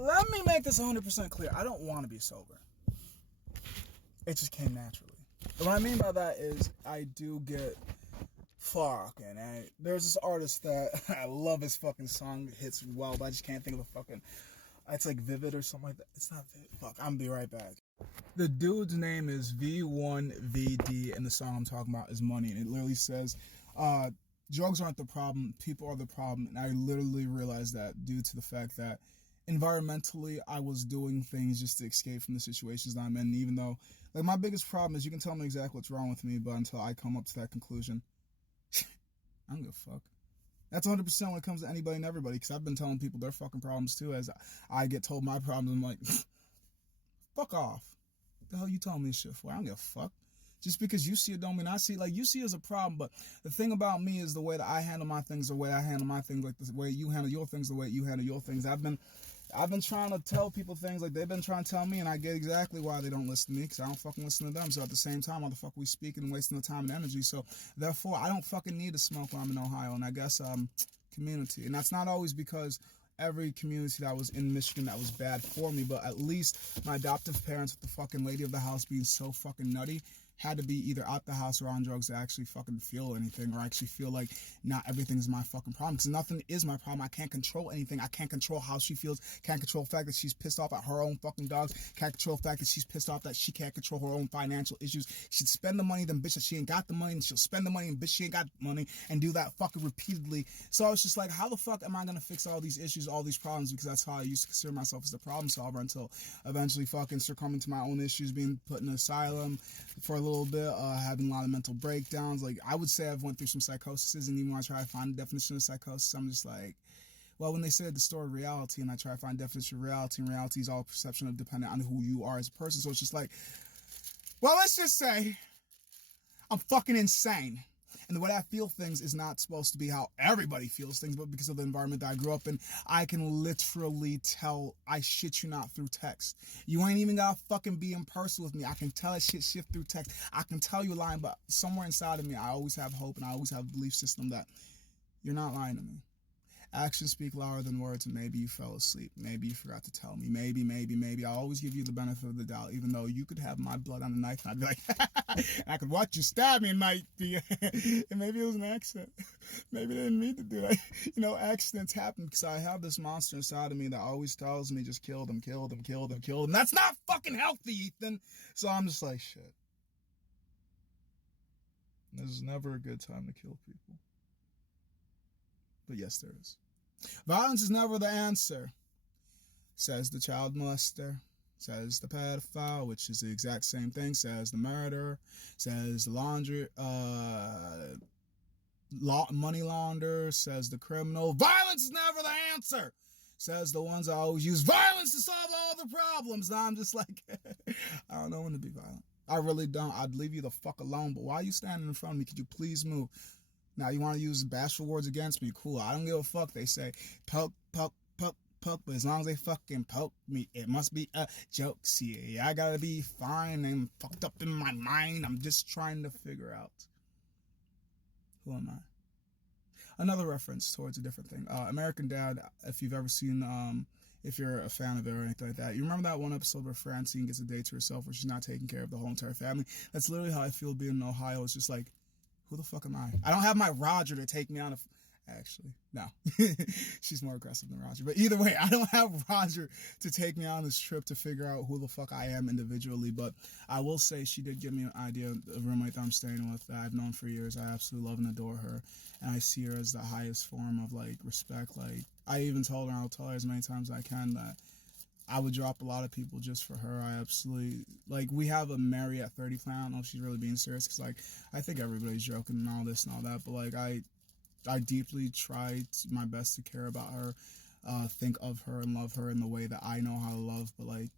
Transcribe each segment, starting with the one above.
let me make this 100% clear. I don't want to be sober. It just came naturally. What I mean by that is I do get fucking. There's this artist that I love his fucking song. It hits well, but I just can't think of the fucking. It's like Vivid or something like that. It's not Vivid. Fuck, I'm gonna be right back. The dude's name is V1VD, and the song I'm talking about is Money. And it literally says, drugs aren't the problem, people are the problem. And I literally realized that due to the fact that environmentally I was doing things just to escape from the situations that I'm in. Even though, like, my biggest problem is you can tell me exactly what's wrong with me, but until I come up to that conclusion, I don't give a fuck. That's 100% when it comes to anybody and everybody, because I've been telling people their fucking problems too. As I get told my problems, I'm like, fuck off. What the hell you telling me this shit for? I don't give a fuck. Just because you see it don't mean I see it. Like, you see it as a problem, but the thing about me is the way that I handle my things, the way I handle my things, like the way you handle your things, the way you handle your things. I've been trying to tell people things like they've been trying to tell me, and I get exactly why they don't listen to me, because I don't fucking listen to them. So at the same time, why the fuck we speaking and wasting the time and energy? So therefore, I don't fucking need to smoke when I'm in Ohio. And I guess community, and that's not always because every community that was in Michigan that was bad for me, but at least my adoptive parents with the fucking lady of the house being so fucking nutty had to be either out the house or on drugs to actually fucking feel anything, or actually feel like not everything's my fucking problem, because nothing is my problem. I can't control anything. I can't control how she feels. Can't control the fact that she's pissed off at her own fucking dogs. Can't control the fact that she's pissed off that she can't control her own financial issues. She'd spend the money, then bitch that she ain't got the money, and she'll spend the money, and bitch she ain't got money, and do that fucking repeatedly. So I was just like, how the fuck am I gonna fix all these issues, all these problems? Because that's how I used to consider myself as the problem solver, until eventually fucking succumbing to my own issues, being put in an asylum for a little bit, having a lot of mental breakdowns. Like, I would say I've went through some psychosis, and even when I try to find a definition of psychosis, I'm just like, well, when they say distorted reality, and I try to find definition of reality, and reality is all perception of dependent on who you are as a person. So it's just like, well, let's just say I'm fucking insane. And the way I feel things is not supposed to be how everybody feels things, but because of the environment that I grew up in, I can literally tell, I shit you not, through text. You ain't even gotta fucking be in person with me. I can tell that shit shift through text. I can tell you lying, but somewhere inside of me, I always have hope, and I always have a belief system that you're not lying to me. Actions speak louder than words, and maybe you fell asleep. Maybe you forgot to tell me. Maybe. I'll always give you the benefit of the doubt, even though you could have my blood on the knife, and I'd be like, I could watch you stab me, and might be, and maybe it was an accident. Maybe they didn't mean to do that. You know, accidents happen because I have this monster inside of me that always tells me, just kill them. And that's not fucking healthy, Ethan. So I'm just like, shit. This is never a good time to kill people. But yes, there is. Violence is never the answer, says the child molester, says the pedophile, which is the exact same thing, says the murderer, says the money launderer, says the criminal. Violence is never the answer, says the ones that always use violence to solve all the problems. And I'm just like, I don't know when to be violent. I really don't. I'd leave you the fuck alone, but why are you standing in front of me? Could you please move? Now, you want to use bashful words against me? Cool. I don't give a fuck. They say poke, but as long as they fucking poke me, it must be a joke. See, I gotta be fine and fucked up in my mind. I'm just trying to figure out, who am I? Another reference towards a different thing. American Dad, if you've ever seen, if you're a fan of it or anything like that, you remember that one episode where Francine gets a day to herself where she's not taking care of the whole entire family? That's literally how I feel being in Ohio. It's just like, who the fuck am I? I don't have my Roger to take me on actually, no. She's more aggressive than Roger. But either way, I don't have Roger to take me on this trip to figure out who the fuck I am individually. But I will say she did give me an idea of a roommate that I'm staying with that I've known for years. I absolutely love and adore her. And I see her as the highest form of, like, respect. Like, I even told her, and I'll tell her as many times as I can, that I would drop a lot of people just for her. I absolutely, like, we have a Marry at 30 plan. I don't know if she's really being serious, because, like, I think everybody's joking and all this and all that, but, like, I deeply try my best to care about her, think of her and love her in the way that I know how to love, but, like,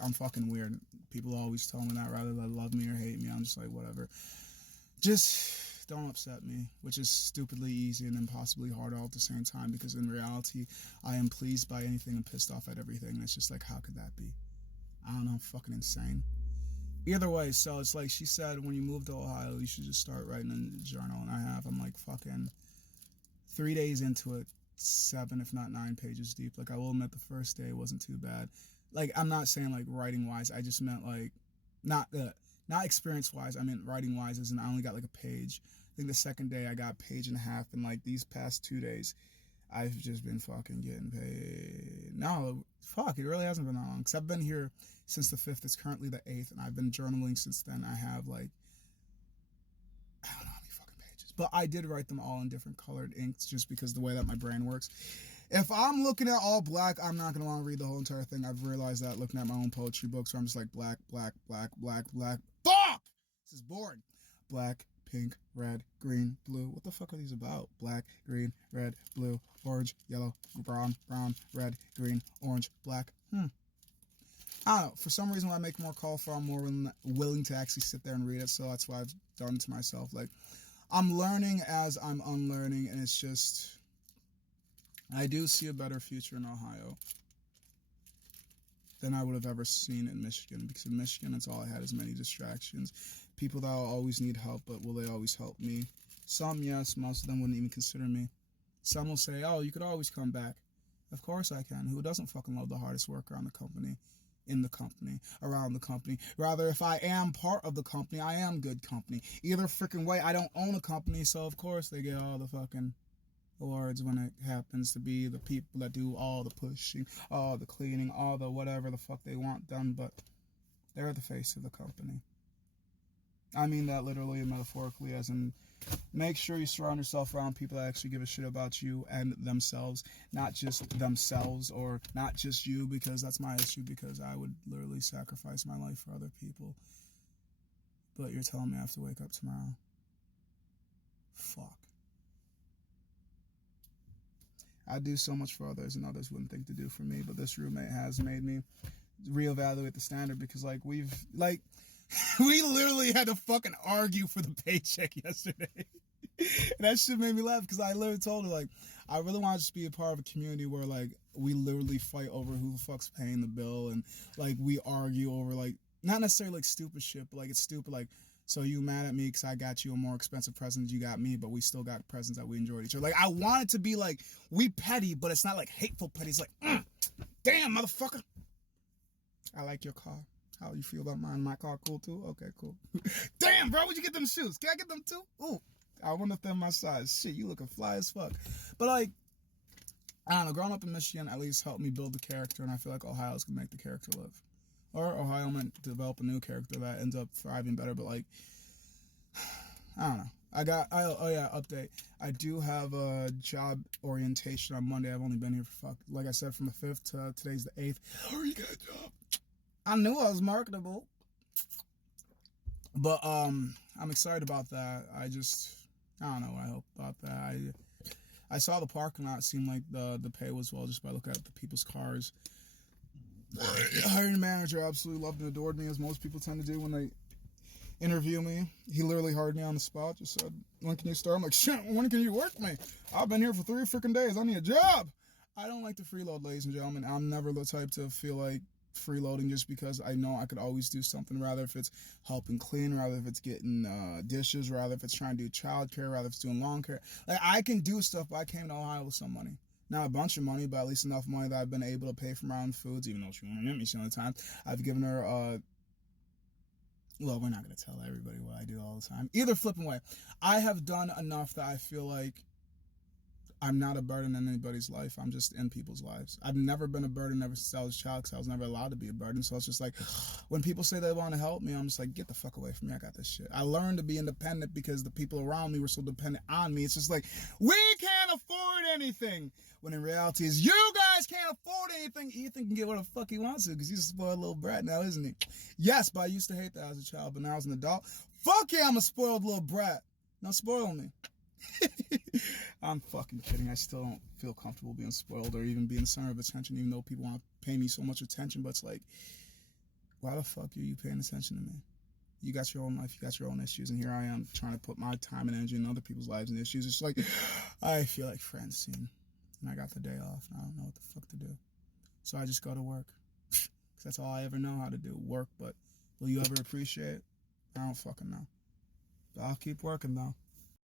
I'm fucking weird. People always tell me that, rather they love me or hate me. I'm just like, whatever. Just don't upset me, which is stupidly easy and impossibly hard all at the same time, because in reality, I am pleased by anything and pissed off at everything. And it's just like, how could that be? I don't know, I'm fucking insane. Either way, so it's like she said, when you move to Ohio, you should just start writing in the journal. And I'm like fucking 3 days into it, 7, if not 9 pages deep. Like, I will admit the first day wasn't too bad. Like, I'm not saying like writing wise. I just meant like not experience wise. I meant writing wise, as in I only got like a page. I think the second day I got a page and a half, and like these past 2 days, I've just been fucking getting paid. No, fuck, it really hasn't been that long. Because I've been here since the 5th. It's currently the 8th, and I've been journaling since then. I have like, I don't know how many fucking pages. But I did write them all in different colored inks just because the way that my brain works. If I'm looking at all black, I'm not going to want to read the whole entire thing. I've realized that looking at my own poetry books where I'm just like black, black, black, black, black. Fuck! This is boring. Black, pink, red, green, blue. What the fuck are these about? Black, green, red, blue, orange, yellow, brown, brown, red, green, orange, black. I don't know. For some reason, when I make more call for, I'm more willing to actually sit there and read it. So that's why I've done it to myself. Like, I'm learning as I'm unlearning, and it's just, I do see a better future in Ohio than I would have ever seen in Michigan, because in Michigan, it's all I had is many distractions. People that will always need help, but will they always help me? Some, yes. Most of them wouldn't even consider me. Some will say, oh, you could always come back. Of course I can. Who doesn't fucking love the hardest worker on the company, in the company, around the company? Rather, if I am part of the company, I am good company. Either freaking way, I don't own a company, so of course they get all the fucking awards when it happens to be the people that do all the pushing, all the cleaning, all the whatever the fuck they want done, but they're the face of the company. I mean that literally and metaphorically, as in, make sure you surround yourself around people that actually give a shit about you and themselves, not just themselves or not just you, because that's my issue, because I would literally sacrifice my life for other people. But you're telling me I have to wake up tomorrow. Fuck. I do so much for others, and others wouldn't think to do for me, but this roommate has made me reevaluate the standard, because like we literally had to fucking argue for the paycheck yesterday. And that shit made me laugh, because I literally told her, like, I really want to just be a part of a community where, like, we literally fight over who the fuck's paying the bill, and, like, we argue over, like, not necessarily, like, stupid shit, but, like, it's stupid, like, so you mad at me because I got you a more expensive present than you got me, but we still got presents that we enjoyed each other. Like, I want it to be, like, we petty, but it's not, like, hateful petty. It's like, damn, motherfucker. I like your car. How you feel about mine? My car cool too? Okay, cool. Damn, bro, where'd you get them shoes? Can I get them too? Ooh, I wonder if they're my size. Shit, you looking fly as fuck. But like, I don't know, growing up in Michigan at least helped me build the character, and I feel like Ohio's gonna make the character live. Or Ohio might develop a new character that ends up thriving better, but like, I don't know. Update. I do have a job orientation on Monday. I've only been here for like I said, from the 5th to today's the 8th. I already got a job. I knew I was marketable, but I'm excited about that. I don't know what I hope about that. I saw the parking lot. It seemed like the pay was well just by looking at the people's cars. The hiring manager absolutely loved and adored me, as most people tend to do when they interview me. He literally hired me on the spot. Just said, "When can you start?" I'm like, "Shit, when can you work me? I've been here for 3 freaking days. I need a job." I don't like to freeload, ladies and gentlemen. I'm never the type to feel like freeloading just because I know I could always do something, rather if it's helping clean, rather if it's getting dishes, rather if it's trying to do childcare, rather if it's doing lawn care. Like, I can do stuff, but I came to Ohio with some money. Not a bunch of money, but at least enough money that I've been able to pay for my own foods, even though she won't admit me some of the time. I've given her, well, we're not going to tell everybody what I do all the time. Either flipping way, I have done enough that I feel like I'm not a burden in anybody's life. I'm just in people's lives. I've never been a burden ever since I was a child, because I was never allowed to be a burden. So it's just like, when people say they want to help me, I'm just like, get the fuck away from me. I got this shit. I learned to be independent because the people around me were so dependent on me. It's just like, we can't afford anything. When in reality is, you guys can't afford anything. Ethan can get what the fuck he wants to, because he's a spoiled little brat now, isn't he? Yes, but I used to hate that as a child, but now as an adult, fuck yeah, I'm a spoiled little brat. Now spoil me. I'm fucking kidding. I still don't feel comfortable being spoiled or even being the center of attention, even though people want to pay me so much attention. But it's like, why the fuck are you paying attention to me? You got your own life, you got your own issues, and here I am trying to put my time and energy in other people's lives and issues. It's like, I feel like Francine, and I got the day off, and I don't know what the fuck to do. So I just go to work, because that's all I ever know how to do, work. But will you ever appreciate it? I don't fucking know. But I'll keep working, though.